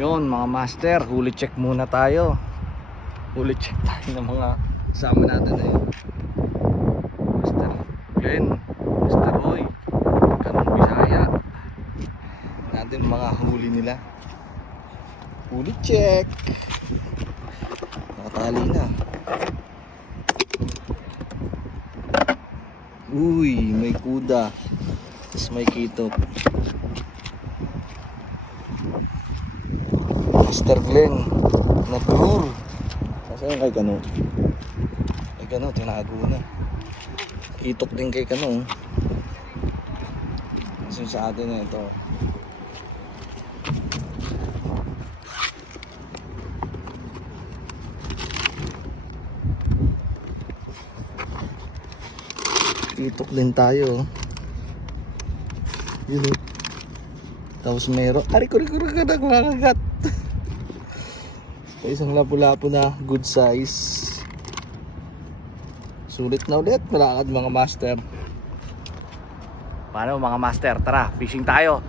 Yun mga master, huli check muna tayo. Huli check tayo ng mga kasama natin na yun. Master Glenn, Master Roy, Kanong Bisaya. Natin mga huli nila. Huli check. Nakatali na. Uy, may kuda. Tapos may kitop. Master Glenn nag-roar. Kasi kay Kano. Kay Kano, tinago na. Kitok din kay Kano. Kasi sa atin na ito. Kitok din tayo. Yun o. Tapos meron. Ari ko nagmakagat. Isang lapu-lapu na good size. Sulit na ulit. Malakad mga master. Paano mga master? Tara, fishing tayo.